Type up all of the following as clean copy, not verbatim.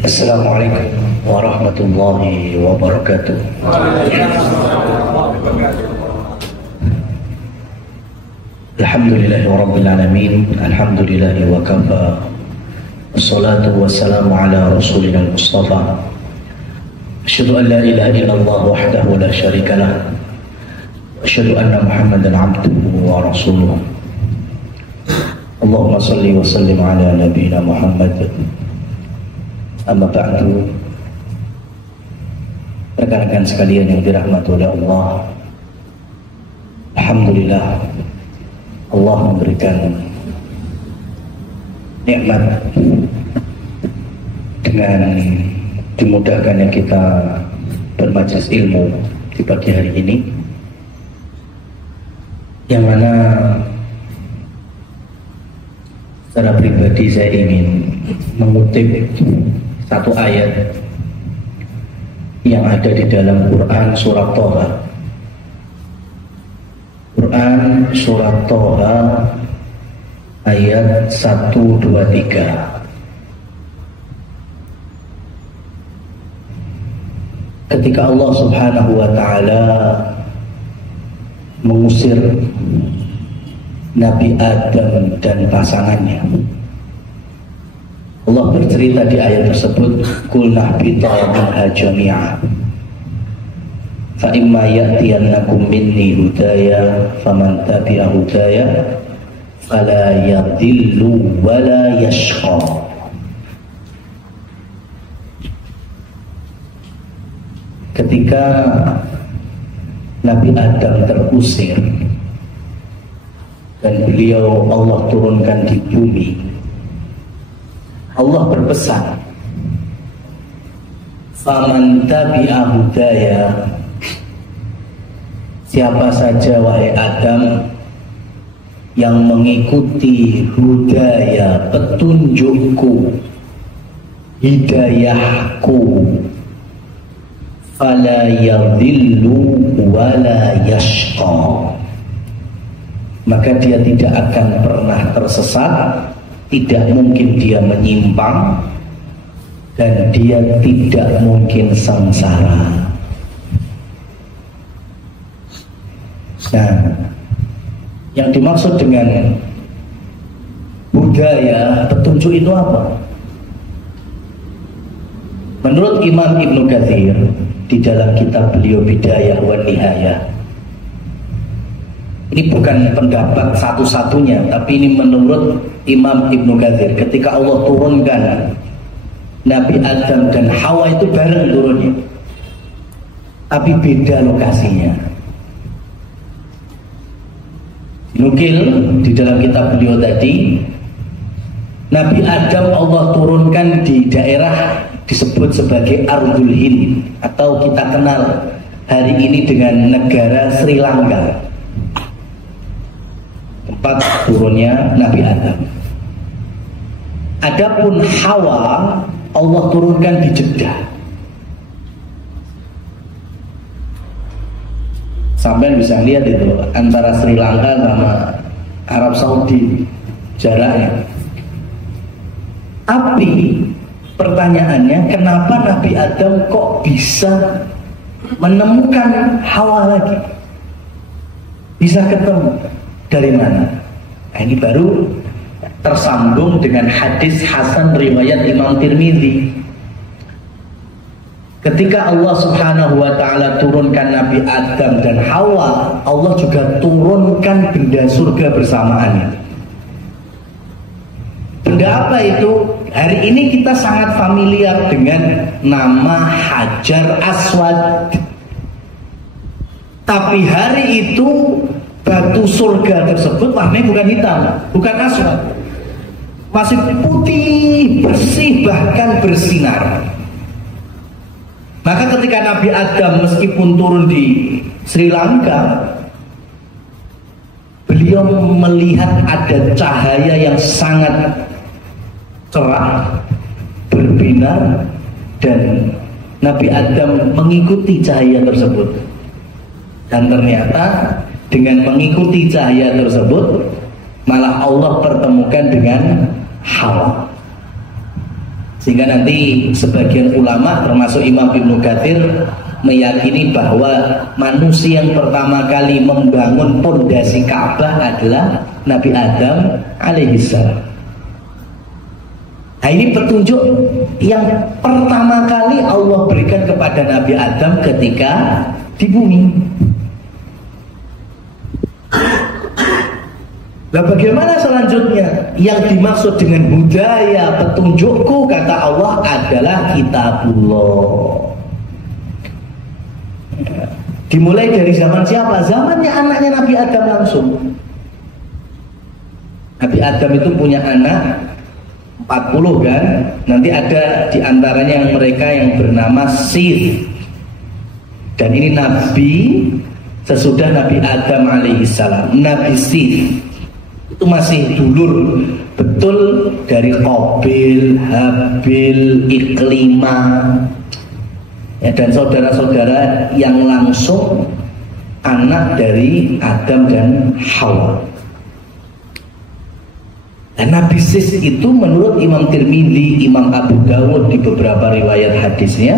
Assalamualaikum warahmatullahi wabarakatuh. Alhamdulillahi rabbil alamin. Alhamdulillahi wa kafa. Wassalatu wassalamu ala rasulina al-mustafa. Asyhadu an la ilaha illallah wahdahu la syarika lah. Asyhadu anna Muhammadan abduhu wa rasuluh. Allahumma salli wa sallim ala nabiyyina Muhammad. Amma ba'du. Rekan-rekan sekalian yang dirahmati oleh Allah, alhamdulillah Allah memberikan nikmat dengan dimudahkannya kita bermajelis ilmu di pagi hari ini, yang mana secara pribadi saya ingin mengutip satu ayat yang ada di dalam Quran surat Thaha. Quran surat Thaha ayat 1, 2, 3. Ketika Allah Subhanahu wa ta'ala mengusir Nabi Adam dan pasangannya, Allah bercerita di ayat tersebut, "Qul nahbita minha jami'a fa imma ya'tiyannakum minni hudaya faman tabi'a hudaya fala yadhillu wa la yashqa." Ketika Nabi Adam terusir dan beliau Allah turunkan di bumi, Allah berpesan, "Faman tabi'a hudaya," siapa saja wahai Adam yang mengikuti hudaya, petunjukku, hidayahku, fala yadhillu wala yashqa, maka dia tidak akan pernah tersesat, tidak mungkin dia menyimpang, dan dia tidak mungkin sengsara. Nah, yang dimaksud dengan budaya petunjuk itu apa? Menurut Imam Ibnu Katsir di dalam kitab beliau Bidayah wa Nihayah, ini bukan pendapat satu-satunya, tapi ini menurut Imam Ibnu Katsir, ketika Allah turunkan Nabi Adam dan Hawa itu bareng turunnya, tapi beda lokasinya. Nukil di dalam kitab beliau tadi, Nabi Adam Allah turunkan di daerah disebut sebagai Ardul Hind, atau kita kenal hari ini dengan negara Sri Lanka, tempat turunnya Nabi Adam. Adapun Hawa Allah turunkan di Jeddah. Sampai bisa lihat itu antara Sri Lanka sama Arab Saudi jaraknya. Tapi pertanyaannya, kenapa Nabi Adam kok bisa menemukan Hawa lagi? Bisa ketemu dari mana? Nah, ini baru tersambung dengan hadis Hasan riwayat Imam Tirmidzi. Ketika Allah Subhanahu wa ta'ala turunkan Nabi Adam dan Hawa, Allah juga turunkan benda surga bersamaannya. Benda apa itu? Hari ini kita sangat familiar dengan nama Hajar Aswad. Tapi hari itu batu surga tersebut warnanya bukan hitam, bukan aswad, masih putih, bersih, bahkan bersinar. Maka ketika Nabi Adam meskipun turun di Sri Lanka, beliau melihat ada cahaya yang sangat cerah, berbinar, dan Nabi Adam mengikuti cahaya tersebut. Dan ternyata dengan mengikuti cahaya tersebut, malah Allah pertemukan dengan Hawa. Sehingga nanti sebagian ulama termasuk Imam Ibnu Katsir meyakini bahwa manusia yang pertama kali membangun pondasi Ka'bah adalah Nabi Adam alaihissalam. Nah, ini petunjuk yang pertama kali Allah berikan kepada Nabi Adam ketika di bumi. Nah, bagaimana selanjutnya? Yang dimaksud dengan budaya petunjukku, kata Allah, adalah kitabullah. Dimulai dari zaman siapa? Zamannya anaknya Nabi Adam langsung. Nabi Adam itu punya anak 40 kan? Nanti ada diantaranya yang mereka yang bernama Sith. Dan ini Nabi sesudah Nabi Adam alaihissalam, Nabi Sith. Itu masih dulur betul dari Qabil, Habil, Iklimah, ya, dan saudara-saudara yang langsung anak dari Adam dan Hawa. Dan Nabi Sith itu menurut Imam Tirmidzi, Imam Abu Dawud di beberapa riwayat hadisnya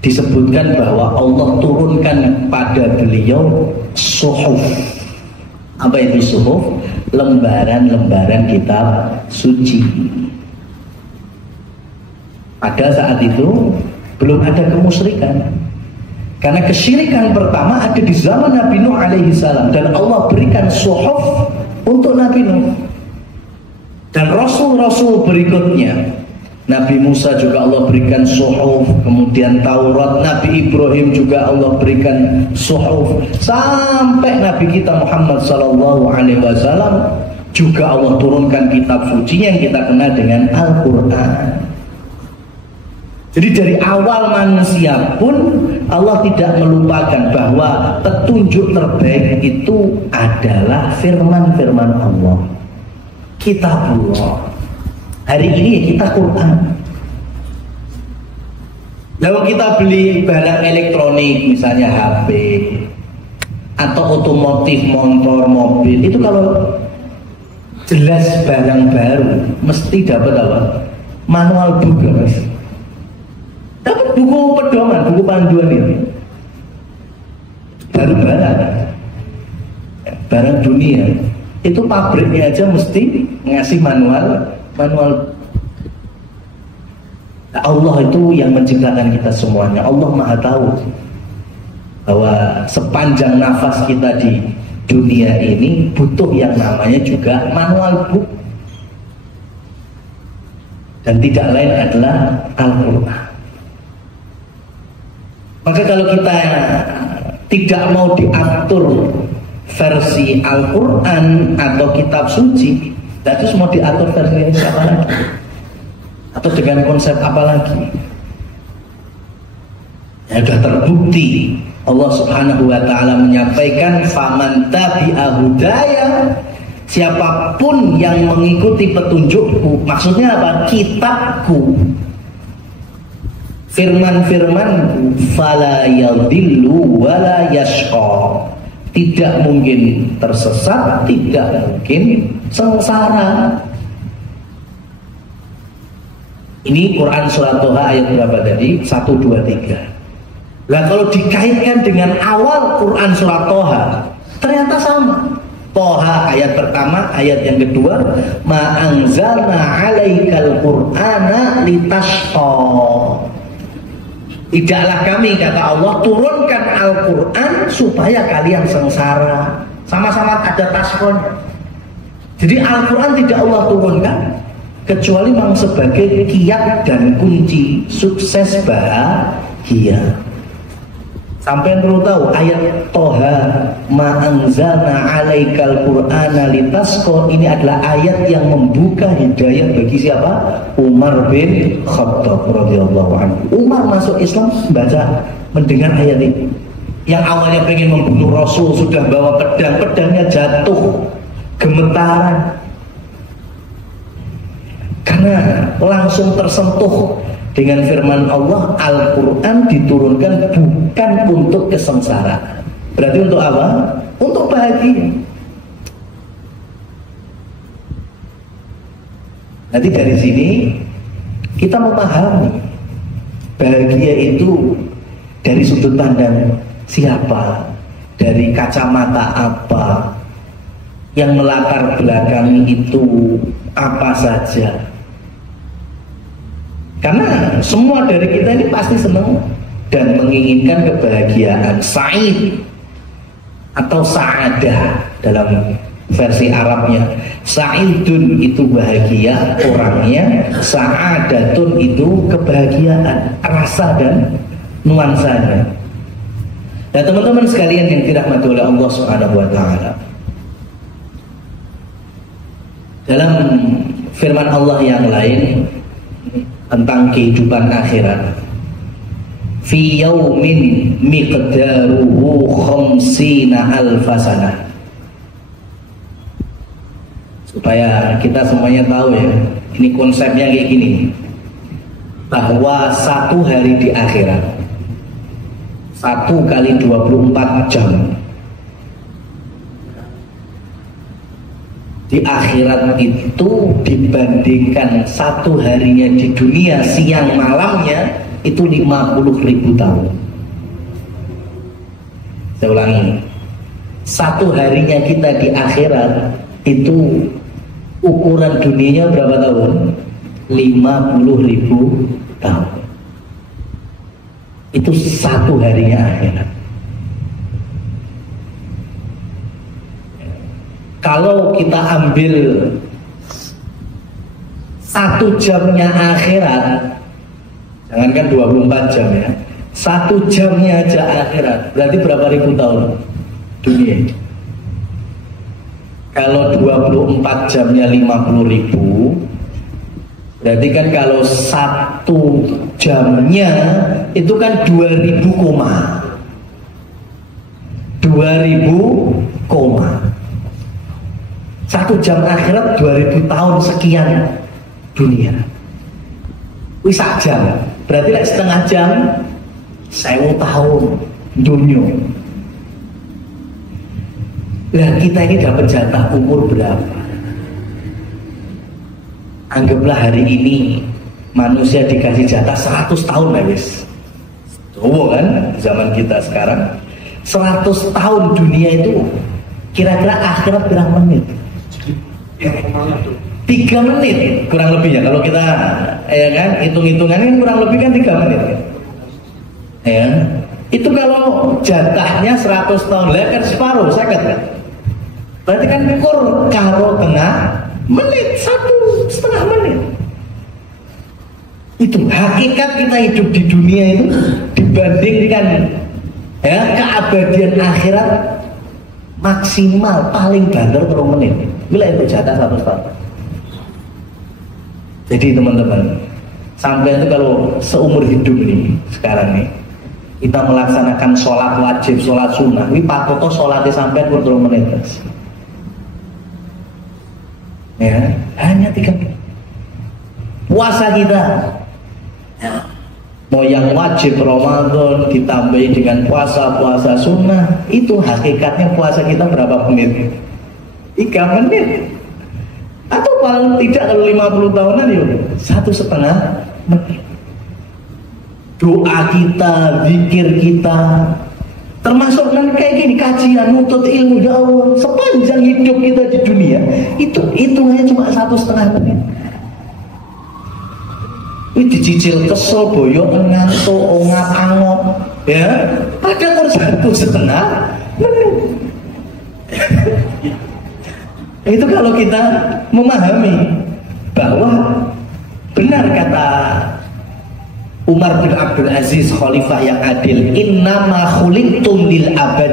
disebutkan bahwa Allah turunkan pada beliau suhuf. Apa itu suhuf? Lembaran-lembaran kitab suci. Pada saat itu belum ada kemusyrikan. Karena kesyirikan pertama ada di zaman Nabi Nuh alaihi salam, dan Allah berikan suhuf untuk Nabi Nuh. Dan rasul-rasul berikutnya, Nabi Musa juga Allah berikan suhuf, kemudian Taurat, Nabi Ibrahim juga Allah berikan suhuf, sampai Nabi kita Muhammad sallallahu alaihi wasallam juga Allah turunkan kitab suci yang kita kenal dengan Al-Qur'an. Jadi dari awal manusia pun Allah tidak melupakan bahwa petunjuk terbaik itu adalah firman-firman Allah, kitabullah. Hari ini ya kita Quran. Lalu kita beli barang elektronik, misalnya HP atau otomotif, motor, mobil, itu kalau jelas barang baru mesti dapat apa? Manual book, Mas. Dapat buku pedoman, buku panduan ini. Baru barang dunia itu pabriknya aja mesti ngasih manual. Allah itu yang menciptakan kita semuanya. Allah Maha tahu bahwa sepanjang nafas kita di dunia ini butuh yang namanya juga manual book, dan tidak lain adalah Al-Quran. Maka kalau kita tidak mau diatur versi Al-Quran atau kitab suci, terus mau diatur versi apa lagi? Atau dengan konsep apa lagi? Ya, sudah terbukti Allah Subhanahu wa ta'ala menyampaikan faman tabi'a hudaya, siapapun yang mengikuti petunjukku, maksudnya apa? Kitabku, firman-firmanku, fala yadillu wala yashqa, tidak mungkin tersesat, tidak mungkin sengsara. Ini Quran surat Toha ayat berapa tadi? 1, 2, 3. Nah, kalau dikaitkan dengan awal Quran surat Toha, ternyata sama. Toha ayat pertama, ayat yang kedua, ma anzalna 'alaikal qur'ana litashqa. Tidaklah kami, kata Allah, turunkan Al-Quran supaya kalian sengsara. Sama-sama ada tasqonya. Jadi Al-Quran tidak Allah turunkan kecuali memang sebagai kiat dan kunci sukses bahagia. Sampai perlu tahu ayat Toha ma anzalna 'alaikal qur'ana litasqa, ini adalah ayat yang membuka hidayah bagi siapa? Umar bin Khattab radhiyallahu anhu. Umar masuk Islam mendengar ayat ini. Yang awalnya pengen membunuh Rasul, sudah bawa pedang, pedangnya jatuh, gemetaran. Karena langsung tersentuh dengan firman Allah, Al-Quran diturunkan bukan untuk kesengsaraan. Berarti untuk apa? Untuk bahagia. Nanti dari sini kita memahami bahagia itu dari sudut pandang siapa, dari kacamata apa, yang melatar belakangi itu apa saja. Karena semua dari kita ini pasti senang dan menginginkan kebahagiaan, sa'id atau sa'adah dalam versi Arabnya. Sa'idun itu bahagia orangnya, sa'adatun itu kebahagiaan, rasa dan nuansanya. Dan teman-teman sekalian yang dirahmati oleh Allah Subhanahu wa taala, dalam firman Allah yang lain tentang kehidupan akhirat, fi yaumin miqdaruhu khamsina alfasana, supaya kita semuanya tahu ya, ini konsepnya kayak gini, bahwa satu hari di akhirat 1 kali 24 jam di akhirat itu dibandingkan satu harinya di dunia siang malamnya itu 50.000 tahun. Saya ulangi, satu harinya kita di akhirat itu ukuran dunianya berapa tahun? 50.000 tahun. Itu satu harinya akhirat. Kalau kita ambil 1 jamnya akhirat, jangankan 24 jam ya, 1 jamnya aja akhirat, berarti berapa ribu tahun dunia? Kalau 24 jamnya 50.000, berarti kan kalau 1 jamnya itu kan 2000 koma. 2000 koma. 1 jam akhirat 2000 tahun sekian dunia. Wis sak jam, berarti like setengah jam 1000 tahun dunia. Lah kita ini dapat jatah umur berapa? Anggaplah hari ini manusia dikasih jatah 100 tahun ya wis. Tuh kan zaman kita sekarang 100 tahun dunia itu kira-kira akhirat berapa menit? 3 menit kurang lebih ya, kalau kita ya kan hitung-hitungannya kurang lebih kan 3 menit ya. Itu kalau jatahnya 100 tahun lah kan separuh, saya kan, berarti kan ukur karo tengah menit, 1,5 menit. Itu hakikat kita hidup di dunia itu dibandingkan ya keabadian akhirat maksimal paling banter 3 menit. Bila itu jatah 100 tahun. Jadi teman-teman, sampai itu kalau seumur hidup ini sekarang nih kita melaksanakan sholat wajib, sholat sunnah, ini patoto sholatnya sampai 20 menit. Ya, hanya 3 menit. Puasa kita ya, mau yang wajib Ramadan ditambahi dengan puasa sunnah, itu hakikatnya puasa kita berapa menit? 3 menit. Atau paling tidak kalau 50 tahunan yuk 1,5 menit. Doa kita, zikir kita, termasuk nanti kayak gini, kajian, nuntut ilmu ya Allah, sepanjang hidup kita di dunia itu hitungannya cuma 1,5 menit. Ini dicicil kesel, boyok, ngantuk, ongap, angop ya, padahal 1,5 menit. Itu kalau kita memahami bahwa benar kata Umar bin Abdul Aziz, khalifah yang adil, innama khuliqtum lil abad,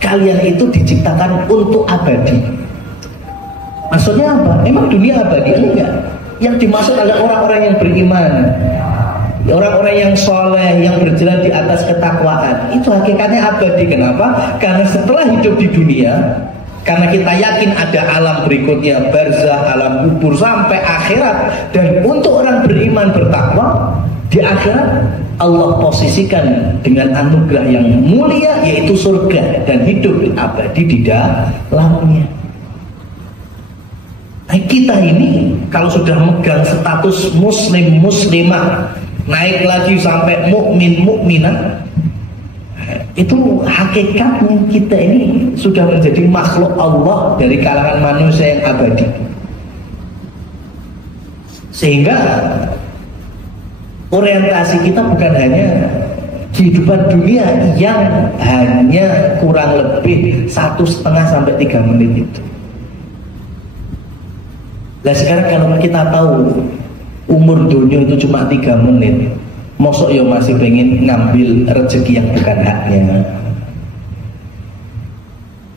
kalian itu diciptakan untuk abadi. Maksudnya apa? Emang dunia abadi? Enggak. Yang dimaksud adalah orang-orang yang beriman, orang-orang yang soleh, yang berjalan di atas ketakwaan. Itu hakikatnya abadi. Kenapa? Karena setelah hidup di dunia, karena kita yakin ada alam berikutnya, barzah, alam kubur sampai akhirat. Dan untuk orang beriman bertakwa, di akhirat Allah posisikan dengan anugerah yang mulia, yaitu surga dan hidup abadi di dalamnya. Kita ini kalau sudah megang status muslim muslimah, naik lagi sampai mukmin mukminah, itu hakikatnya kita ini sudah menjadi makhluk Allah dari kalangan manusia yang abadi. Sehingga orientasi kita bukan hanya kehidupan dunia yang hanya kurang lebih 1,5 sampai 3 menit itu. Nah sekarang kalau kita tahu umur dunia itu cuma 3 menit, mosok yo masih pengen ngambil rezeki yang bukan haknya,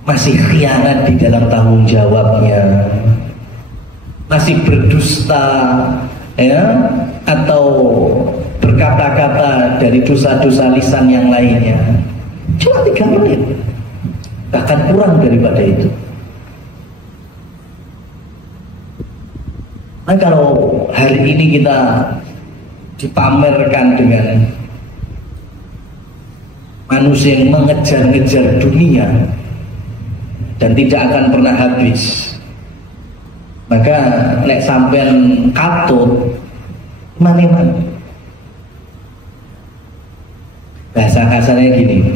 masih khianat di dalam tanggung jawabnya, masih berdusta ya, atau berkata-kata dari dosa-dosa lisan yang lainnya, cuma 3 menit, bahkan kurang daripada itu. Nah kalau hari ini kita dipamerkan dengan manusia yang mengejar-ngejar dunia dan tidak akan pernah habis, maka nek sampean katut mana-mana. Bahasa kasarnya gini,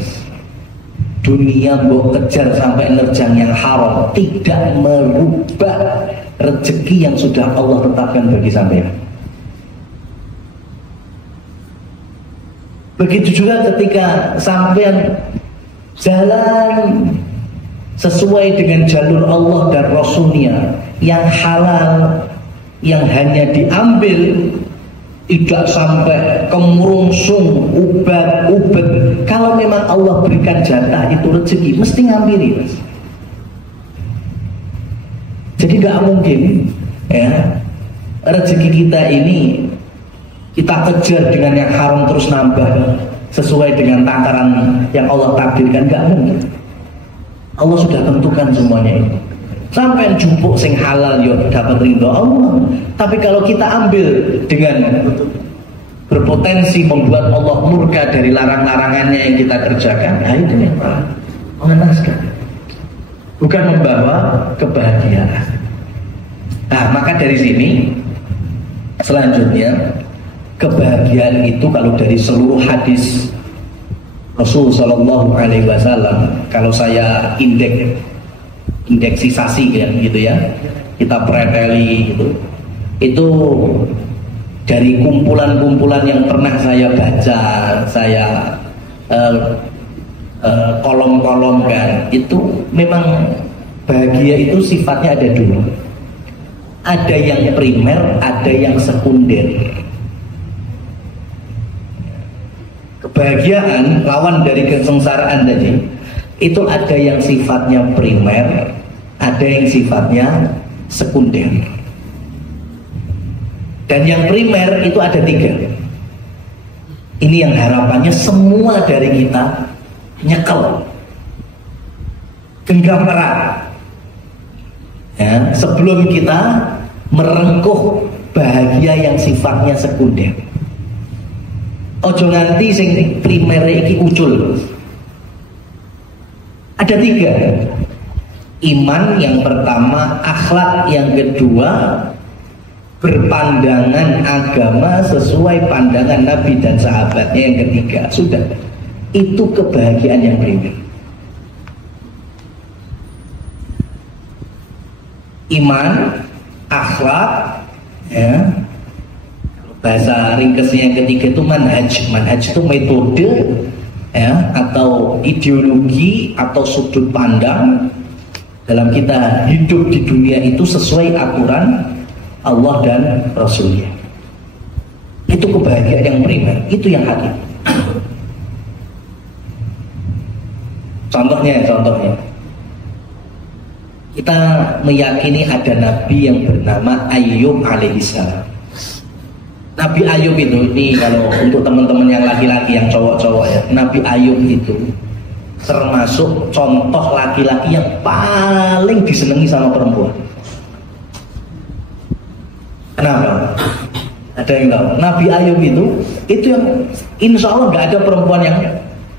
dunia mbok kejar sampai nerjang yang haram tidak merubah rezeki yang sudah Allah tetapkan bagi sampean. Begitu juga ketika sampean jalan sesuai dengan jalur Allah dan Rasulnya yang halal, yang hanya diambil, tidak sampai kemurungsung, ubat-ubat. Kalau memang Allah berikan jatah itu rezeki, mesti ngambil itu. Jadi nggak mungkin ya rezeki kita ini kita kejar dengan yang haram terus nambah sesuai dengan takaran yang Allah takdirkan, nggak mungkin. Allah sudah tentukan semuanya itu. Sampai jupuk sing halal yo dapat ridho Allah. Tapi kalau kita ambil dengan berpotensi membuat Allah murka dari larang-larangannya yang kita kerjakan, nah itu yang mengenaskan, bukan membawa kebahagiaan. Nah maka dari sini selanjutnya, kebahagiaan itu kalau dari seluruh hadis Rasul Shallallahu Alaihi Wasallam, kalau saya indeksisasi kan gitu ya, kita preteli gitu, itu dari kumpulan-kumpulan yang pernah saya baca, saya kolom-kolomkan, itu memang bahagia itu sifatnya ada dua. Ada yang primer, ada yang sekunder. Kebahagiaan lawan dari kesengsaraan tadi, itu ada yang sifatnya primer, ada yang sifatnya sekunder. Dan yang primer itu ada 3. Ini yang harapannya semua dari kita nyekel, genggam erat ya, sebelum kita merengkuh bahagia yang sifatnya sekunder. Ojo nganti sing primer iki ucul. Ada 3. Iman yang pertama, akhlak yang kedua, berpandangan agama sesuai pandangan Nabi dan sahabatnya yang ketiga. Sudah, itu kebahagiaan yang primer. Iman, akhlak, ya. Bahasa ringkasnya yang ketiga itu manhaj. Manhaj itu metode ya, atau ideologi atau sudut pandang dalam kita hidup di dunia itu sesuai aturan Allah dan Rasulnya. Itu kebahagiaan yang primer, itu yang hakiki. Contohnya kita meyakini ada Nabi yang bernama Ayub alaihissalam. Nabi Ayub itu, ini kalau untuk teman-teman yang laki-laki, yang cowok-cowok ya, Nabi Ayub itu termasuk contoh laki-laki yang paling disenangi sama perempuan. Kenapa? Ada yang tahu? Nabi Ayub itu yang insya Allah nggak ada perempuan yang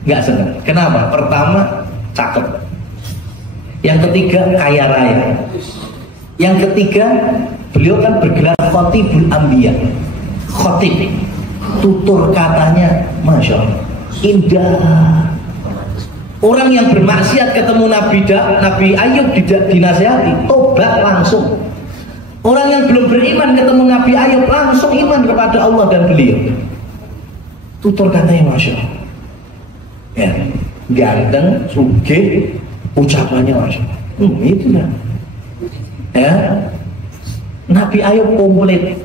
nggak senang. Kenapa? Pertama, cakep. Yang ketiga, kaya raya. Yang ketiga, beliau kan bergelar Khatibul Anbiya. Khatib, tutur katanya Masya Allah indah. Orang yang bermaksiat ketemu Nabi Ayub dinasihati, tobat langsung. Orang yang belum beriman ketemu Nabi Ayub langsung iman kepada Allah dan beliau. Tutur katanya Masya Allah ya, ganteng, sugih, ucapannya Masya Allah. Itulah ya, Nabi Ayub komplit.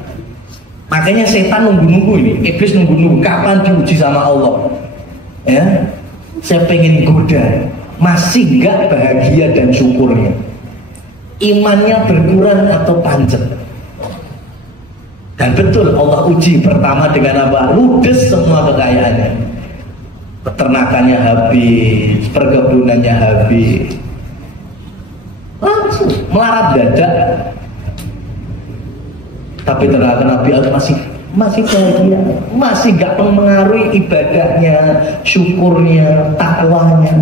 Makanya setan nunggu-nunggu ini, iblis nunggu-nunggu kapan diuji sama Allah ya. Saya pengen goda, masih gak bahagia dan syukurnya, imannya berkurang atau pancet. Dan betul Allah uji pertama dengan apa? Ludes semua kekayaannya, peternakannya habis, perkebunannya habis, langsung melarat dadak. Tapi ternyata Nabi Allah masih bahagia, masih gak mempengaruhi ibadahnya, syukurnya, takwanya.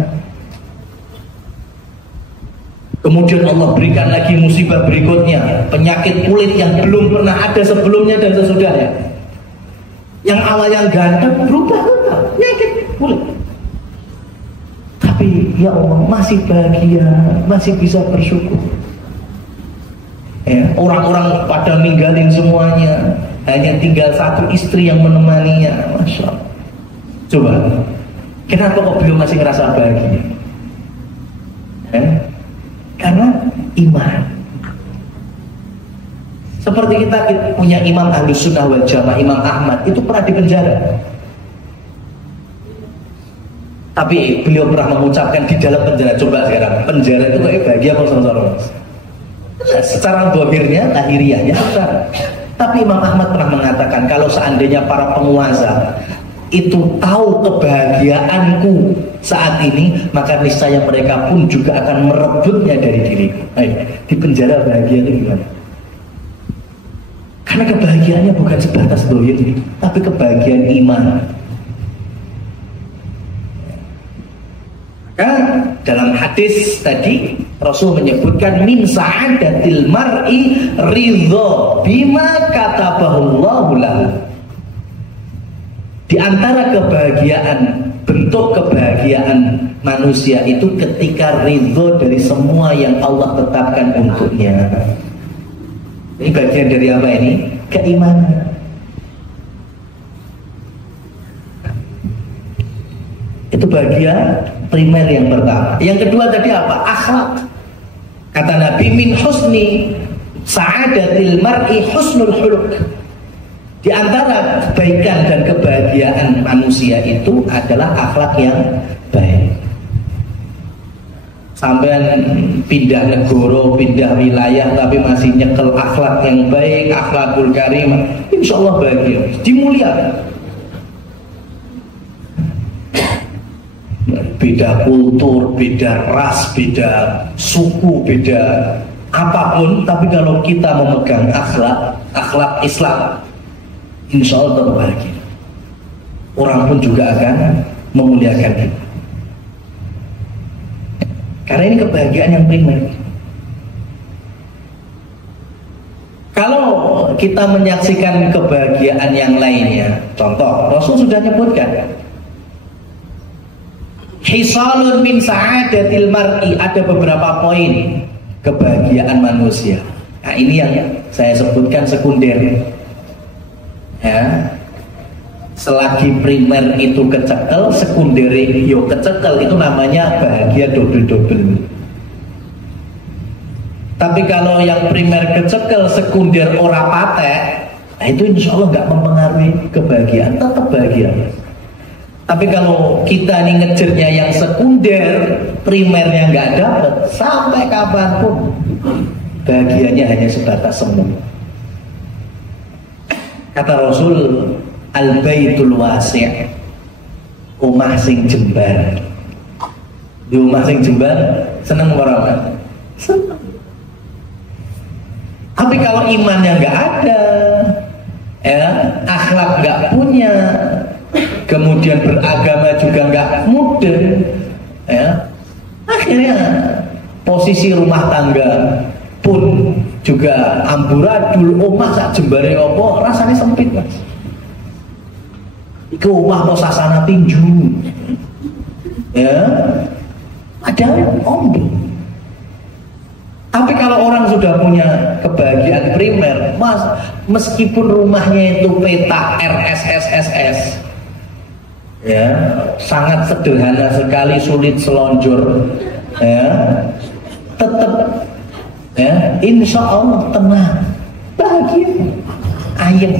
Kemudian Allah berikan lagi musibah berikutnya, penyakit kulit yang belum pernah ada sebelumnya dan sesudahnya. Yang awalnya ganteng berubah penyakit kulit. Tapi ya Allah masih bahagia, masih bisa bersyukur. Ya, orang-orang pada ninggalin semuanya, hanya tinggal satu istri yang menemaninya. Masya Allah. Coba, kenapa kok beliau masih ngerasa bahagia? Karena iman. Seperti kita punya Imam Ahlus Sunnah wal Jamaah, Imam Ahmad, itu pernah dipenjara. Tapi beliau pernah mengucapkan di dalam penjara. Coba sekarang, penjara itu kayak bahagia apa sengsara? Secara dohirnya, lahiriahnya sengsara. Tapi Imam Ahmad pernah mengatakan, kalau seandainya para penguasa itu tahu kebahagiaanku saat ini, maka niscaya mereka pun juga akan merebutnya dari diriku. Di penjara bahagia itu gimana? Karena kebahagiaannya bukan sebatas dohir, tapi kebahagiaan iman. Maka dalam hadis tadi Rasul menyebutkan min sa'adatil mar'i ridho bima katabahullahu lahu. Di antara kebahagiaan, bentuk kebahagiaan manusia itu ketika ridho dari semua yang Allah tetapkan untuknya. Ini bagian dari apa ini? Keimanan. Itu bagian primer yang pertama. Yang kedua tadi apa? Akhlak. Kata Nabi, min husni sa'adatil mar'i husnul khuluq. Di antara kebaikan dan kebahagiaan manusia itu adalah akhlak yang baik. Sampai pindah negara, pindah wilayah, tapi masih nyekel akhlak yang baik, akhlakul karimah, insya Allah bahagia, dimuliakan. Beda kultur, beda ras, beda suku, beda apapun, tapi kalau kita memegang akhlak Islam, insya Allah tetap bahagia. Orang pun juga akan memuliakan kita. Karena ini kebahagiaan yang primer. Kalau kita menyaksikan kebahagiaan yang lainnya, contoh Rasul sudah nyebutkan hisalun min sa'adatil mar'i, ada beberapa poin kebahagiaan manusia. Nah ini yang saya sebutkan sekunder ya. Selagi primer itu kecekel, sekunder yo kecekel, itu namanya bahagia double-double. Tapi kalau yang primer kecekel, sekunder ora patek, nah itu insya Allah nggak mempengaruhi kebahagiaan, tetap bahagia. Tapi kalau kita nih ngejarnya yang sekunder, primernya nggak dapat, sampai kapanpun bahagianya hanya sebatas semu. Kata Rasul, al-baitul wasi', omah sing jembar. Di omah sing jembar seneng orang, seneng. Tapi kalau imannya nggak ada, ya, akhlak nggak punya, kemudian beragama juga nggak mudeng, ya, akhirnya posisi rumah tangga pun juga amburadul omah sak jembare opo rasanya sempit Mas. Iku omah mau sasana tinju. Ya. Ada ombo. Tapi kalau orang sudah punya kebahagiaan primer, Mas, meskipun rumahnya itu peta RSSSS, ya, sangat sederhana sekali, sulit selonjor, ya, tetap, ya, insya Allah tenang, bahagia, ayem.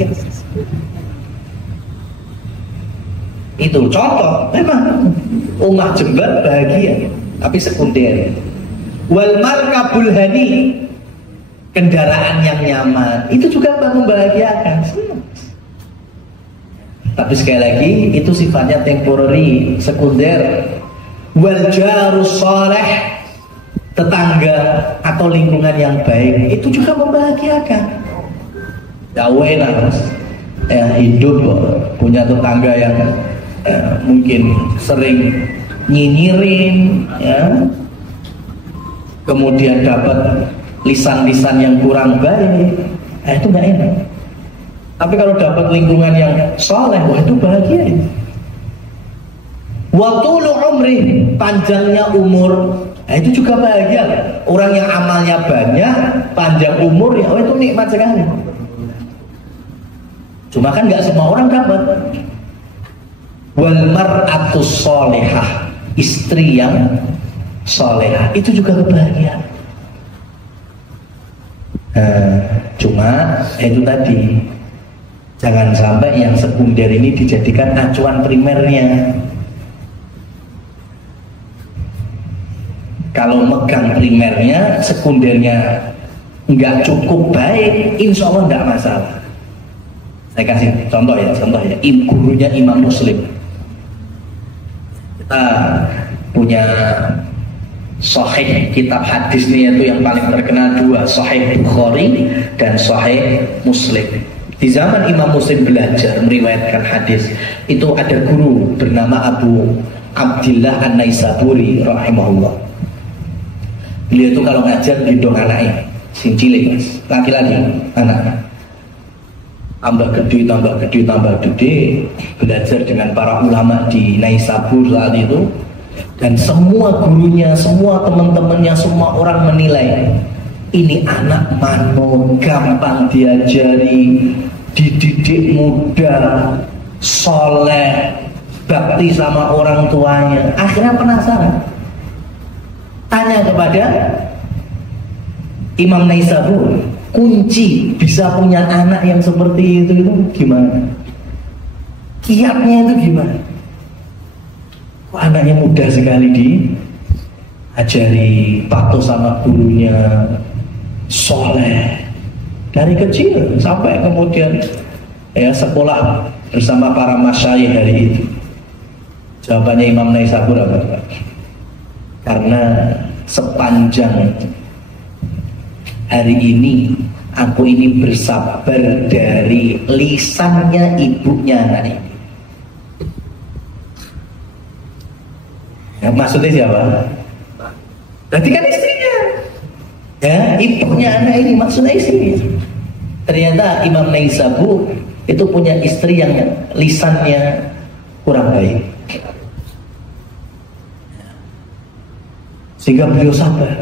Itu contoh, memang rumah Jember bahagia, tapi sekunder. Wal markabul hani, kendaraan yang nyaman, itu juga membahagiakan. Tapi sekali lagi itu sifatnya temporary, sekunder. Wal jarus saleh, tetangga atau lingkungan yang baik, itu juga membahagiakan. Ya enak, ya, hidup punya tetangga yang mungkin sering nyinyirin, ya, kemudian dapat lisan-lisan yang kurang baik, itu nggak enak. Tapi kalau dapat lingkungan yang soleh, wah itu bahagia. Watulu umri, panjangnya umur, itu juga bahagia. Orang yang amalnya banyak, panjang umur, ya itu nikmat sekali. Cuma kan nggak semua orang dapat. Wal mar'atus solehah, istri yang solehah, itu juga kebahagiaan. Cuma itu tadi, jangan sampai yang sekunder ini dijadikan acuan primernya. Kalau megang primernya, sekundernya nggak cukup baik, insya Allah nggak masalah. Saya kasih contoh ya, gurunya Imam Muslim. Kita punya Sahih kitab hadis ini, yaitu yang paling terkenal dua, Sahih Bukhari dan Sahih Muslim. Di zaman Imam Muslim belajar meriwayatkan hadis, itu ada guru bernama Abu Abdillah An-Naisaburi rahimahullah. Beliau itu kalau ngajar gendong anaknya, sing cilik, laki-laki anaknya. Tambah gede, belajar dengan para ulama di Naisabur saat itu. Dan semua gurunya, semua teman-temannya, semua orang menilai ini anak mano, gampang diajari, dididik muda, soleh, bakti sama orang tuanya. Akhirnya penasaran, tanya kepada Imam Naisabur, kunci bisa punya anak yang seperti itu gimana? Kiatnya itu gimana? Anaknya mudah sekali diajari, patuh sama gurunya, soleh dari kecil sampai kemudian ya sekolah bersama para masyayikh hari itu. Jawabannya Imam Naisabur apa? Karena sepanjang hari ini aku ini bersabar dari lisannya ibunya anak ini. Ya, maksudnya siapa? Berarti kan istrinya, ya, ibunya anak ini, maksudnya istrinya. Ternyata Imam Naisabur itu punya istri yang lisannya kurang baik, sehingga beliau sabar.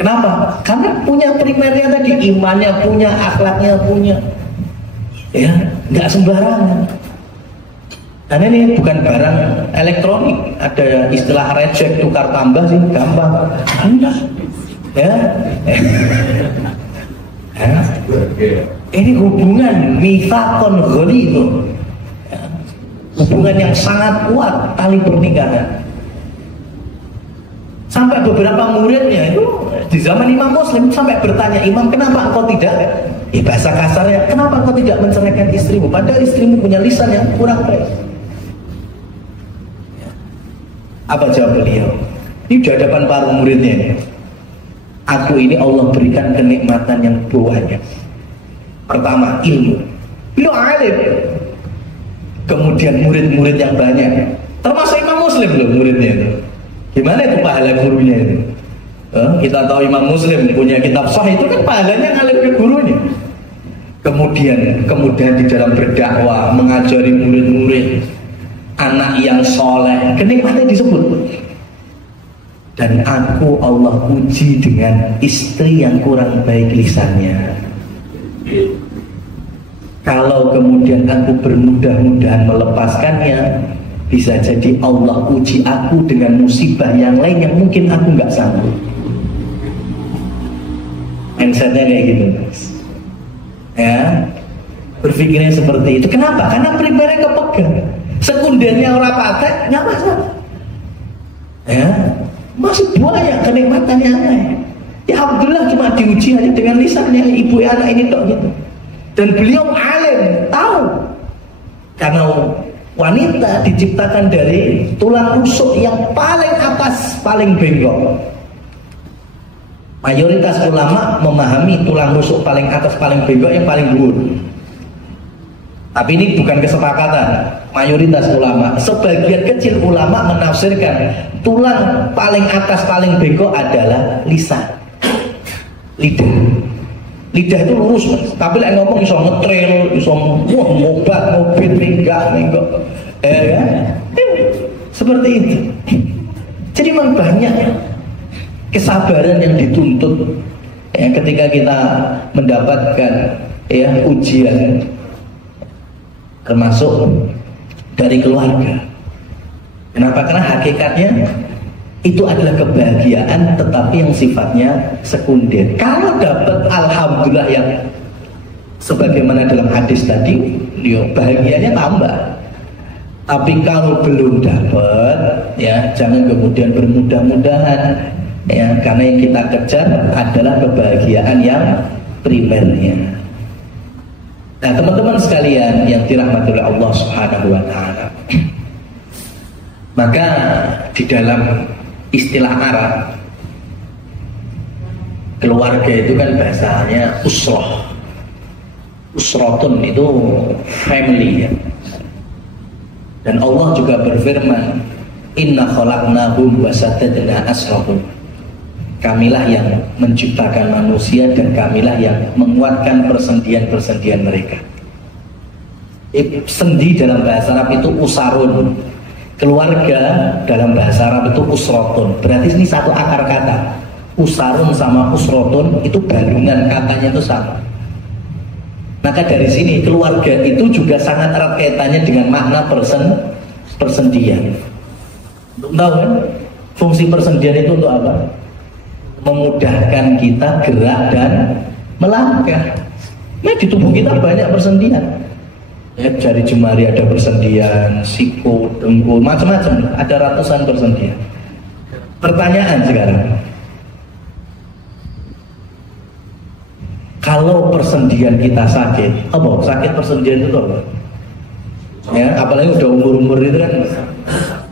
Kenapa? Karena punya primernya tadi, imannya punya, akhlaknya punya, ya, nggak sembarangan. Karena ini bukan barang elektronik, ada istilah reject, tukar tambah sih gampang. Enggak, ya. Ini hubungan mitsaqon ghalidh, hubungan yang sangat kuat, tali pernikahan. Sampai beberapa muridnya itu di zaman Imam Muslim sampai bertanya, Imam, kenapa engkau tidak, bahasa kasarnya, kenapa engkau tidak menceraikan istrimu? Padahal istrimu punya lisan yang kurang baik. Apa jawab beliau? Ini di hadapan para muridnya. Aku ini Allah berikan kenikmatan yang banyak. Pertama, ilmu. Beliau alim. Kemudian murid-murid yang banyak. Termasuk Imam Muslim loh muridnya itu. Gimana itu pahala gurunya itu? Kita tahu Imam Muslim punya kitab Sahih, itu kan pahalanya ngalir ke gurunya. Kemudian kemudahan di dalam berdakwah, mengajari murid-murid, anak yang soleh, kenikmatan disebut. Dan aku Allah uji dengan istri yang kurang baik lisannya. Kalau kemudian aku bermudah-mudahan melepaskannya, bisa jadi Allah uji aku dengan musibah yang lain yang mungkin aku nggak sanggup. Mindsetnya kayak gitu, ya, berpikirnya seperti itu. Kenapa? Karena primernya kepegang, sekundernya orang pakai nggak masalah. Ya, masih banyak kenikmatan yang lain. Ya alhamdulillah, cuma diuji aja dengan lisannya ibu anak ini tok gitu. Dan beliau alim, tahu, karena wanita diciptakan dari tulang rusuk yang paling atas, paling bengkok. Mayoritas ulama memahami tulang rusuk paling atas, paling bengkok yang paling dhuwur. Tapi ini bukan kesepakatan mayoritas ulama. Sebagian kecil ulama menafsirkan tulang paling atas, paling bengkok adalah lisan, lidah. Lidah itu lurus, Mas. Tapi lek ngomong iso ngetril, iso ngobat, ngobit, minggah. Ya, seperti itu. Jadi memang banyak kesabaran yang dituntut ya, ketika kita mendapatkan ya ujian, termasuk dari keluarga. Kenapa? Karena hakikatnya itu adalah kebahagiaan, tetapi yang sifatnya sekunder. Kalau dapat alhamdulillah yang sebagaimana dalam hadis tadi, bahagianya tambah. Tapi kalau belum dapat, ya jangan kemudian bermudah-mudahan. Ya, karena yang kita kejar adalah kebahagiaan yang primernya. Nah, teman-teman sekalian yang dirahmati oleh Allah Subhanahu wa taala. Maka di dalam istilah Arab, keluarga itu kan bahasanya usroh. Usrotun itu family ya. Dan Allah juga berfirman, Inna khalaqnahum wa saddadna asrahum. Kamilah yang menciptakan manusia dan kamilah yang menguatkan persendian-persendian mereka. Sendi dalam bahasa Arab itu usarun. Keluarga dalam bahasa Arab itu usrotun. Berarti ini satu akar kata. Usarun sama usrotun itu gabungan katanya itu sama. Maka dari sini keluarga itu juga sangat erat kaitannya dengan makna persendian. Untuk tahu kan? Fungsi persendian itu untuk apa? Memudahkan kita gerak dan melangkah. Ya di tubuh kita banyak persendian. Ya, jari jemari ada persendian, siku, dengkul, macam-macam. Ada ratusan persendian. Pertanyaan sekarang, kalau persendian kita sakit, apa? Sakit persendian itu apa? Ya, apalagi udah umur-umur itu kan,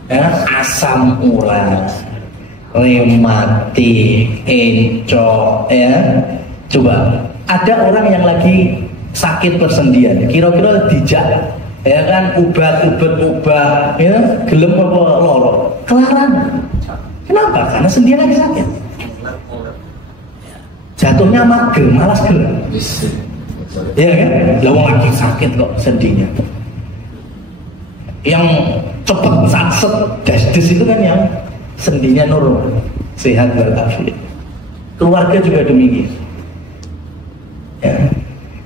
ya, asam urat, rematik, encok, ya. Coba, ada orang yang lagi sakit persendian, kira-kira dijak, ya kan, obat, ya, gelem apa loro, kelaran. Kenapa? Karena sendian lagi sakit. Jatuhnya mager, malas gerak. Ya kan? Lawang lagi sakit kok sendinya. Yang cepet satset des itu kan yang sendinya nurun, sehat walafiat. Keluarga juga demikian. Ya.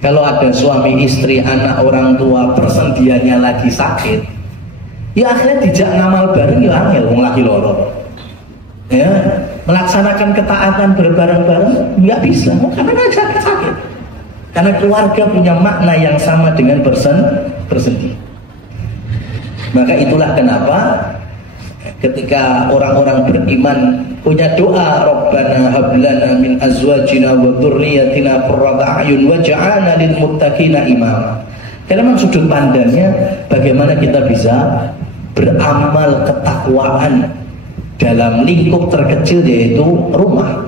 Kalau ada suami istri, anak, orang tua persendiannya lagi sakit, ya akhirnya dijak ngamal bareng ya angel, wong lagi loro. Ya, melaksanakan ketaatan berbareng-bareng nggak bisa, karena nggak sakit-sakit. Karena keluarga punya makna yang sama dengan persendian. Maka itulah kenapa ketika orang-orang beriman punya doa, Rabbana hablana min azwajina wa dzurriyyatina qurrata a'yun waj'alna lil muttaqina imama. Karena memang sudut pandangnya bagaimana kita bisa beramal ketakwaan dalam lingkup terkecil, yaitu rumah,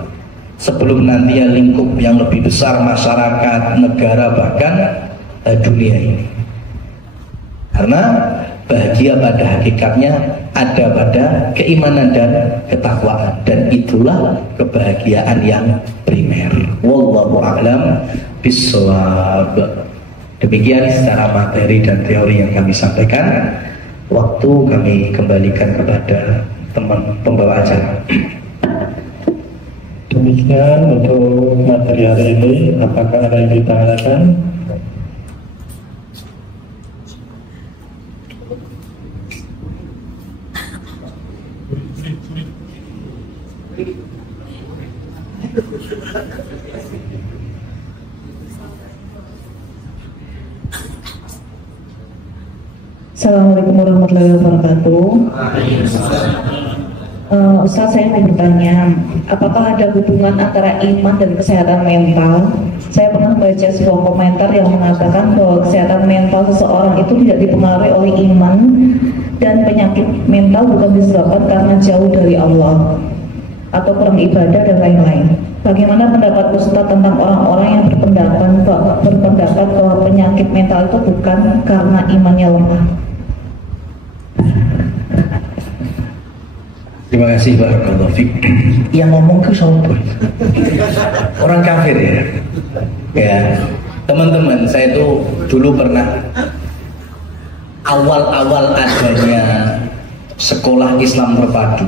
sebelum nantinya lingkup yang lebih besar, masyarakat, negara, bahkan dunia ini. Karena bahagia pada hakikatnya ada pada keimanan dan ketakwaan, dan itulah kebahagiaan yang primer. Wallahu a'lam bishawab. Demikian secara materi dan teori yang kami sampaikan. Waktu kami kembalikan kepada teman pembawa acara. Demikian untuk materi hari ini. Apakah ada yang ditanyakan? Assalamualaikum warahmatullahi wabarakatuh. Ustaz, saya mau bertanya, apakah ada hubungan antara iman dan kesehatan mental? Saya pernah baca sebuah komentar yang mengatakan bahwa kesehatan mental seseorang itu tidak dipengaruhi oleh iman, dan penyakit mental bukan disebabkan karena jauh dari Allah atau kurang ibadah dan lain-lain. Bagaimana pendapat Ustaz tentang orang-orang yang berpendapat bahwa penyakit mental itu bukan karena imannya lemah? Terima kasih barakallahu fiik. Yang ngomong ke siapa? Orang kafir ya. Ya, teman-teman, saya itu dulu pernah awal-awal adanya sekolah Islam terpadu.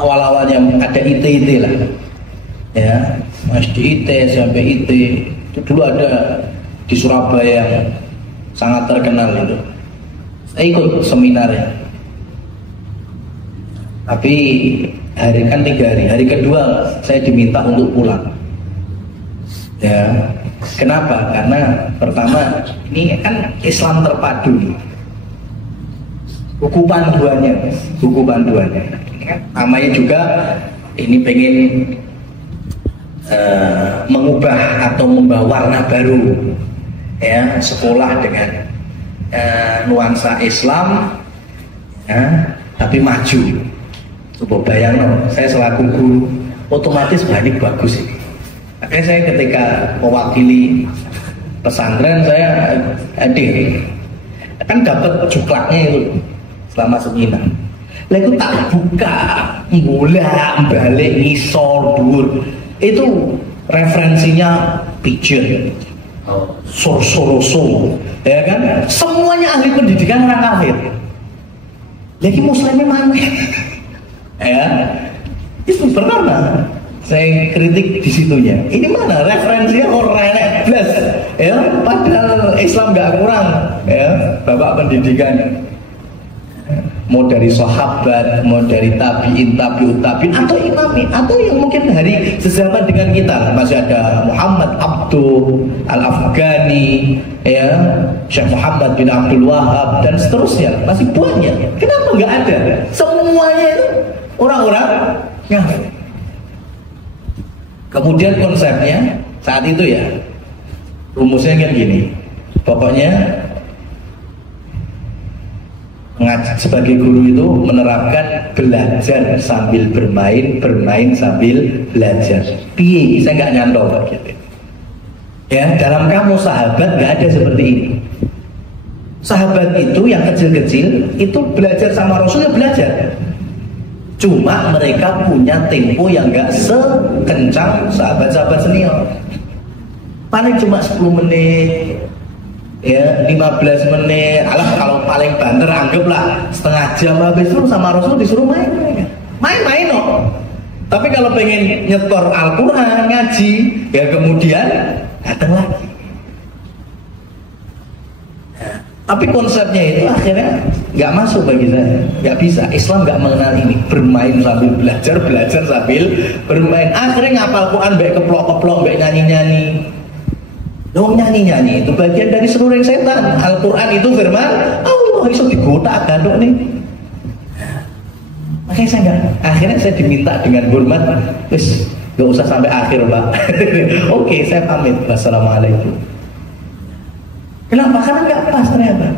Awal-awalnya ada IT lah. Ya, SD IT, SMP IT. Itu dulu ada di Surabaya, sangat terkenal itu. Saya ikut seminarnya. Tapi hari kan 3 hari. Hari kedua saya diminta untuk pulang. Ya, kenapa? Karena pertama ini kan Islam terpadu nih. Buku panduannya. Ini kan namanya juga ini pengen mengubah atau membawa warna baru. Ya, sekolah dengan nuansa Islam, ya, tapi maju. Coba bayangkan, saya selaku guru, otomatis balik bagus ini. Makanya saya ketika mewakili pesantren, saya hadir. Kan dapat juklaknya itu selama seminar. Lalu tak buka, ngulak, balik, ngisor, dur. Itu referensinya pigeon, soroso, ya kan? Semuanya ahli pendidikan orang kafir. Lagi muslimnya mana? Ya, itu pertama saya kritik di situnya. Ini mana referensinya orang plus, ya, padahal Islam nggak kurang, ya, bapak pendidikan. Mau dari sahabat, mau dari tabiin, tabiut tabiin, atau imami, atau yang mungkin hari sezaman dengan kita. Masih ada Muhammad Abduh Al-Afghani, ya, Syekh Muhammad bin Abdul Wahab, dan seterusnya. Masih banyak. Kenapa nggak ada? Semuanya itu orang-orang kafir. Kemudian konsepnya saat itu ya, rumusnya kan gini. Pokoknya sebagai guru itu menerapkan belajar sambil bermain, bermain sambil belajar. Piye, saya nggak nyantol gitu. Ya, dalam kamu sahabat nggak ada seperti ini. Sahabat itu yang kecil-kecil itu belajar sama Rasul, ya belajar. Cuma mereka punya tempo yang nggak sekencang sahabat-sahabat senior. Paling cuma 10 menit, ya 15 menit. Alah, kalau paling banter anggaplah setengah jam. Habis itu sama Rasul disuruh main no. Tapi kalau pengen nyetor Al-Quran, ngaji, ya kemudian datang lagi. Tapi konsepnya itu akhirnya nggak masuk bagi saya, nggak bisa. Islam nggak mengenal ini, bermain sambil belajar, belajar sambil bermain. Akhirnya ngapal Quran, baik keplok-keplok, baik nyanyi-nyanyi. Dong, nyanyi-nyanyi itu bagian dari seluruh setan. Al-Quran itu firman Allah, itu digotak gandok nih. Makanya saya nggak. Akhirnya saya diminta dengan hormat, wis nggak usah sampai akhir Pak. Oke, saya pamit. Wassalamualaikum. Kenapa? Karena nggak pas ternyata.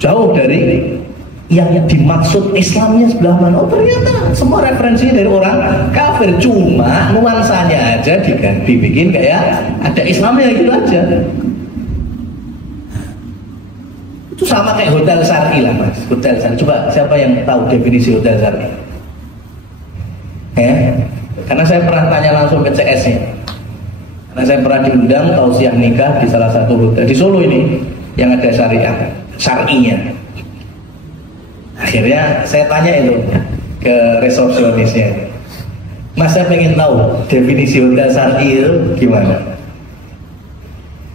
Jauh dari yang dimaksud Islamnya sebelah mana. Oh, ternyata semua referensinya dari orang kafir. Cuma nuansanya aja diganti, bikin kayak ada Islamnya gitu aja. Itu sama kayak hotel syar'i lah mas. Hotel syar'i. Coba siapa yang tahu definisi hotel syar'i? Ya, karena saya pernah tanya langsung ke CS-nya. Karena saya pernah diundang tausiah nikah di salah satu hotel di Solo ini yang ada syar'inya. Akhirnya saya tanya itu ke resepsionisnya, Mas saya pengen tahu definisi hotel syar'i itu gimana?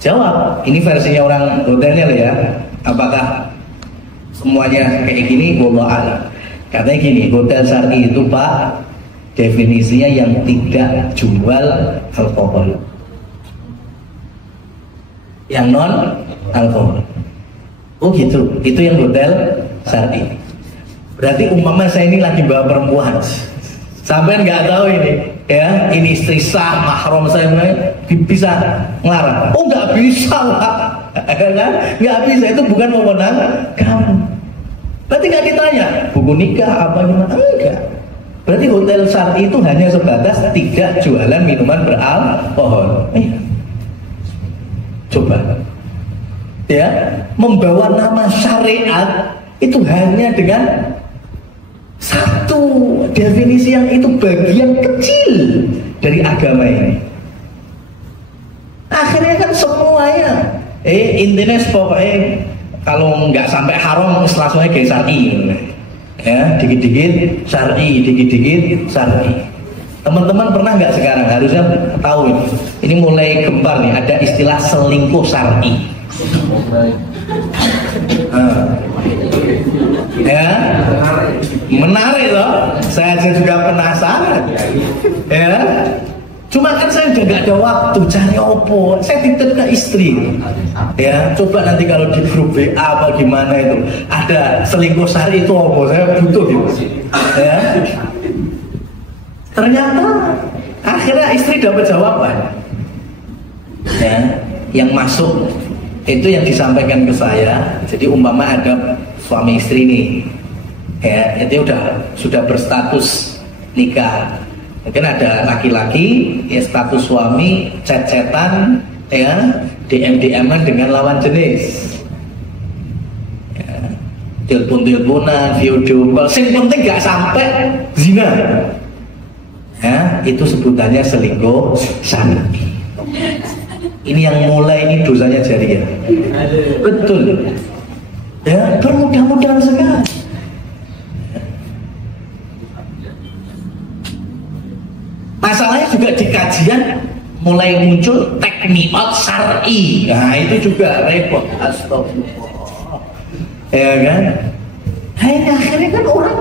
Jawab, ini versinya orang hotelnya lah ya. Apakah semuanya kayak gini? Wallahu a'lam. Katanya gini, hotel syar'i itu Pak, definisinya yang tidak jual alkohol, yang non alkohol. Oh gitu, itu yang hotel syar'i. Berarti umpama saya ini lagi bawa perempuan, sampai nggak tahu ini, ya ini istri sah, mahram saya bisa ngelarang. Oh nggak bisa lah, nggak bisa, itu bukan wewenang kamu. Berarti nggak ditanya buku nikah apa gimana, enggak. Berarti hotel syar'i itu hanya sebatas tidak jualan minuman beralkohol. Coba, ya membawa nama syariat itu hanya dengan satu definisi yang itu bagian kecil dari agama ini. Akhirnya kan semuanya intinya pokoknya kalau nggak sampai haram selasanya kayak syar'i, ya dikit-dikit syar'i, dikit-dikit syar'i. Teman-teman pernah nggak sekarang harusnya tahu ini mulai gempar nih, ada istilah selingkuh syar'i. Ya menarik loh, saya juga penasaran ya. Cuma kan saya udah gak ada waktu cari opo, saya titip ke istri ya. Coba nanti kalau di grup WA apa gimana itu ada selingkuh syar'i itu opo, saya butuh gitu ya. Ternyata akhirnya istri dapat jawaban ya, yang masuk itu yang disampaikan ke saya. Jadi umpama ada suami istri nih ya, itu sudah berstatus nikah. Mungkin ada laki-laki ya status suami chat-chatan ya, DM-DM-an dengan lawan jenis ya, telepon-teleponan, video call, sing penting gak sampai zina ya, itu sebutannya selingkuh syar'i. Ini yang mulai ini dosanya jariah. Betul. Ya, bermudah-mudahan sekali. Masalahnya juga di kajian mulai muncul tekniot syar'i. Nah, itu juga repot. Astagfirullah. Ya kan? Nah, akhirnya kan orang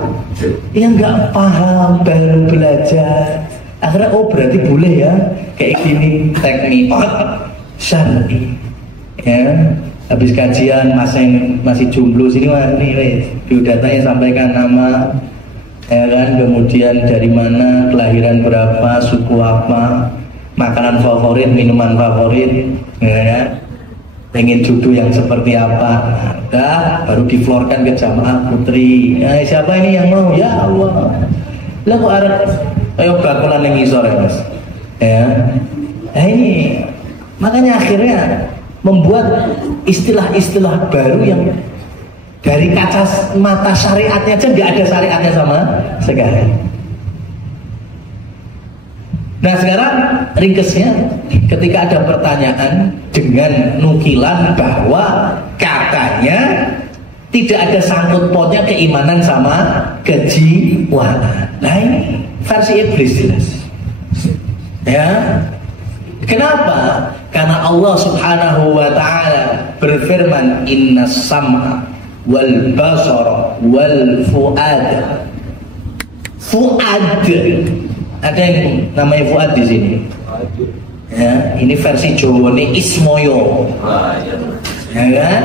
yang nggak paham baru belajar. Akhirnya oh berarti boleh ya kayak gini tekniot syar'i. Ya. Habis kajian masih jomblo sini nih biodatanya sampaikan nama ya kan, kemudian dari mana, kelahiran berapa, suku apa, makanan favorit, minuman favorit ya kan, pengen jodoh yang seperti apa. Nah, baru diflorkan ke jamaah putri. Siapa ini yang mau? Ya Allah. Lah kok arep ayo bakulan yang ngisor ya Mas ya. Nah ini makanya akhirnya membuat istilah-istilah baru yang dari kaca mata syariatnya aja nggak ada syariatnya sama sekali. Nah sekarang ringkesnya, ketika ada pertanyaan dengan nukilan bahwa katanya tidak ada sangkut pautnya keimanan sama kejiwaan. Nah ini versi iblis jelas. Ya, kenapa? Karena Allah Subhanahu wa Ta'ala berfirman, Inna sam'a wal basara wal fu'ad. Fu'ad. Ada yang namanya fu'ad di sini. Ya, ini versi Jawa ini Ismoyo. Ya kan?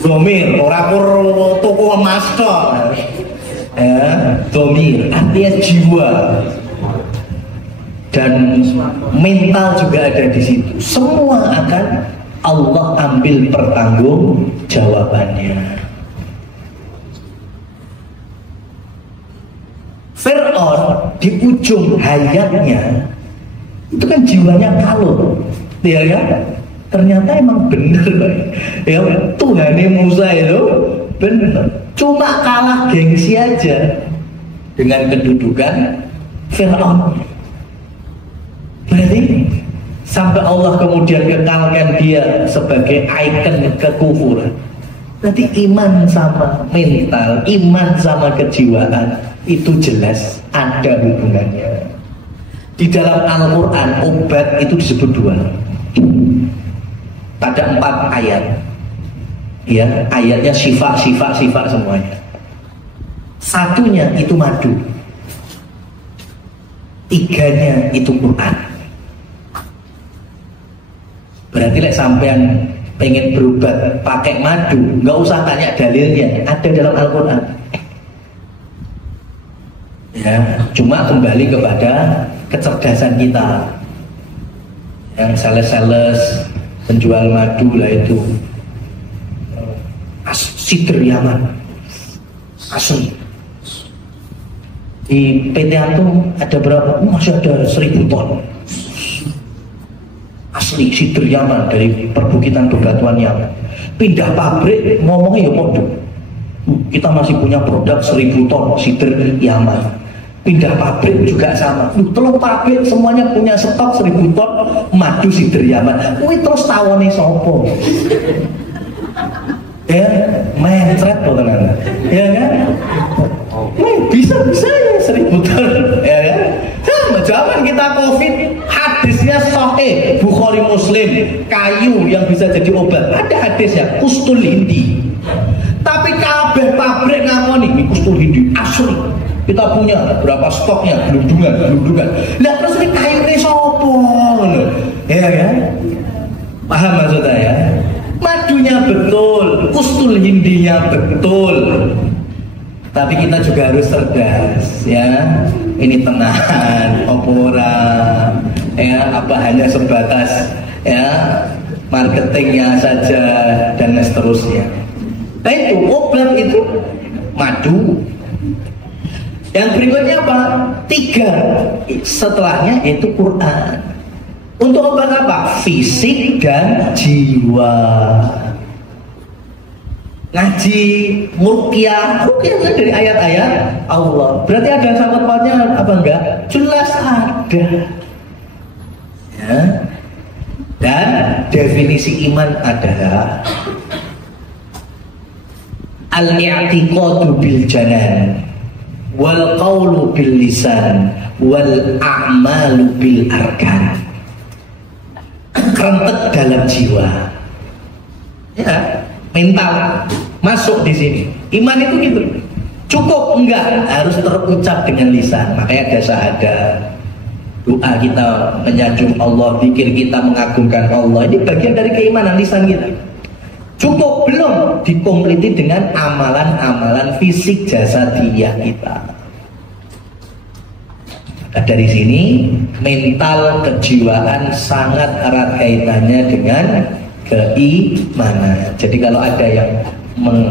Domir, ora kur toko emas tok. Ya, domir artinya jiwa. Dan mental juga ada di situ. Semua akan Allah ambil pertanggung jawabannya. Fir'aun di ujung hayatnya itu kan jiwanya kalut, ya kan? Ternyata emang bener, Pak. Ya Tuhan Musa itu bener. Cuma kalah gengsi aja dengan kedudukan Fir'aun. Berarti sampai Allah kemudian kekalkan dia sebagai ikon kekufuran. Berarti iman sama mental, iman sama kejiwaan itu jelas ada hubungannya. Di dalam Al-Quran obat itu disebut 2. Ada 4 ayat. Ya, ayatnya syifa semuanya. Satunya itu madu. 3-nya itu Quran. Berarti sampean pengen berobat pakai madu, nggak usah tanya dalilnya, ada dalam Al-Quran. Ya, cuma kembali kepada kecerdasan kita. Yang sales-sales penjual madu lah itu Sidr Yaman asli. Di PT Antum ada berapa? Masih ada 1000 ton asli Sidr Yaman dari perbukitan bebatuan Yaman. Pindah pabrik ngomongnya ya mode. Kita masih punya produk 1000 ton Sidr Yaman. Pindah pabrik juga sama. Telung pabrik semuanya punya stok 1000 ton madu Sidr Yaman. Kuwi terus tawone sopo? Ya, mentret kok tenan. Ya kan? Bisa ya 1000 ton. Ya kan? Sama zaman kita Covid, hadisnya sahih Bukhari Muslim, kayu yang bisa jadi obat. Ada hadisnya Kustul Hindi. Tapi kabeh pabrik ngakoni ini Kustul Hindi asli. Kita punya berapa stoknya, gelundungan. Lah terus ini kayune sopo ngono. Ya kan? Paham maksudnya ya? Madunya betul, Kustul Hindinya betul. Tapi kita juga harus cerdas ya. Ini tenang, opora ya, apa hanya sebatas ya marketingnya saja dan seterusnya. Nah itu obat itu madu. Yang berikutnya apa? 3 setelahnya itu Quran. Untuk obat apa? Fisik dan jiwa. Ngaji ruqyah kan dari ayat-ayat Allah. Berarti ada sangkut pautnya apa enggak? Jelas ada. Ya. Dan definisi iman adalah al-i'tiqadu bil janan wal qawlu bil lisan wal a'malu bil arkan. Kerentek dalam jiwa. Ya, mental masuk di sini. Iman itu gitu. Cukup enggak, harus terucap dengan lisan. Makanya ada syahadat. Doa kita menyanjung Allah, zikir kita mengagungkan Allah. Ini bagian dari keimanan lisan kita. Cukup belum dikompliti dengan amalan-amalan fisik jasadiyah kita. Dari sini mental kejiwaan sangat erat kaitannya dengan keimanan. Jadi kalau ada yang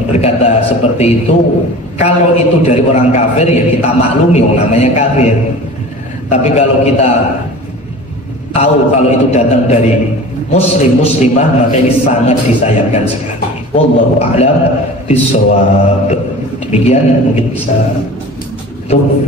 berkata seperti itu, kalau itu dari orang kafir ya kita maklumi, yang namanya kafir. Tapi kalau kita tahu kalau itu datang dari muslim muslimah, maka ini sangat disayangkan sekali. Wallahu a'lam bishawab. Demikian mungkin bisa tuh.